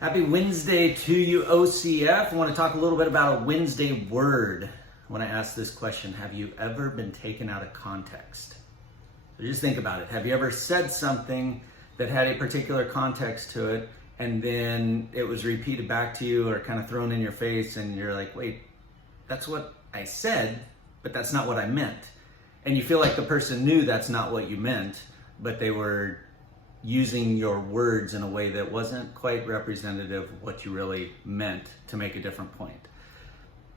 Happy Wednesday to you, OCF. I want to talk a little bit about a Wednesday word. When I ask this question, have you ever been taken out of context? So just think about it. Have you ever said something that had a particular context to it, and then it was repeated back to you or kind of thrown in your face, and you're like, wait, that's what I said, but that's not what I meant. And you feel like the person knew that's not what you meant, but they were using your words in a way that wasn't quite representative of what you really meant to make a different point.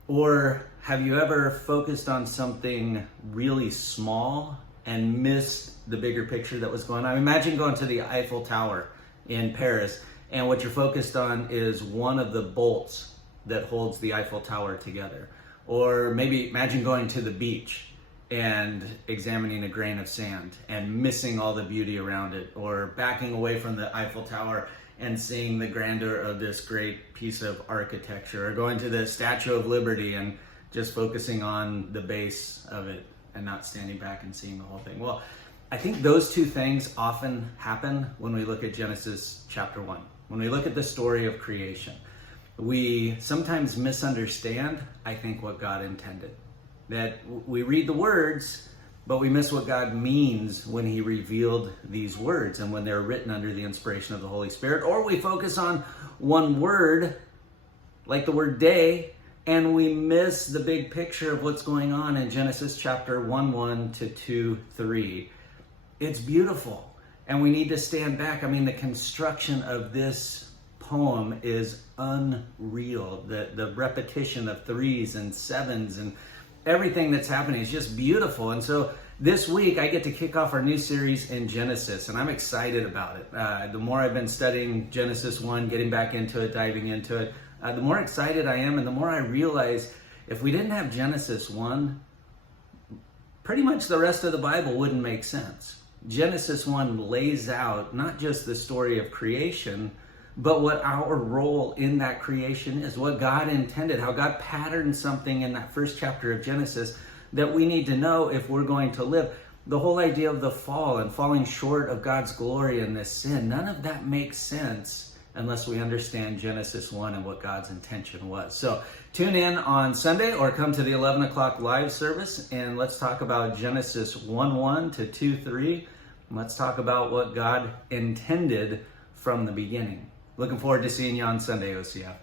Or have you ever focused on something really small and missed the bigger picture that was going on? Imagine going to the Eiffel Tower in Paris, and what you're focused on is one of the bolts that holds the Eiffel Tower together. Or maybe imagine going to the beach and examining a grain of sand and missing all the beauty around it, or backing away from the Eiffel Tower and seeing the grandeur of this great piece of architecture, or going to the Statue of Liberty and just focusing on the base of it and not standing back and seeing the whole thing. Well, I think those two things often happen when we look at Genesis chapter 1. When we look at the story of creation, we sometimes misunderstand, I think, what God intended. That we read the words, but we miss what God means when he revealed these words and when they're written under the inspiration of the Holy Spirit. Or we focus on one word, like the word day, and we miss the big picture of what's going on in Genesis chapter 1:1 to 2:3. It's beautiful, and we need to stand back. I mean, the construction of this poem is unreal. The repetition of threes and sevens and everything that's happening is just beautiful. And so this week I get to kick off our new series in Genesis, and I'm excited about it. The more I've been studying Genesis 1, getting back into it, diving into it, the more excited I am, and the more I realize if we didn't have Genesis 1, pretty much the rest of the Bible wouldn't make sense. Genesis 1 lays out not just the story of creation, but what our role in that creation is, what God intended, how God patterned something in that first chapter of Genesis that we need to know if we're going to live. The whole idea of the fall and falling short of God's glory and this sin, none of that makes sense unless we understand Genesis 1 and what God's intention was. So tune in on Sunday or come to the 11 o'clock live service, and let's talk about Genesis 1:1 to 2:3. Let's talk about what God intended from the beginning. Looking forward to seeing you on Sunday, OCF.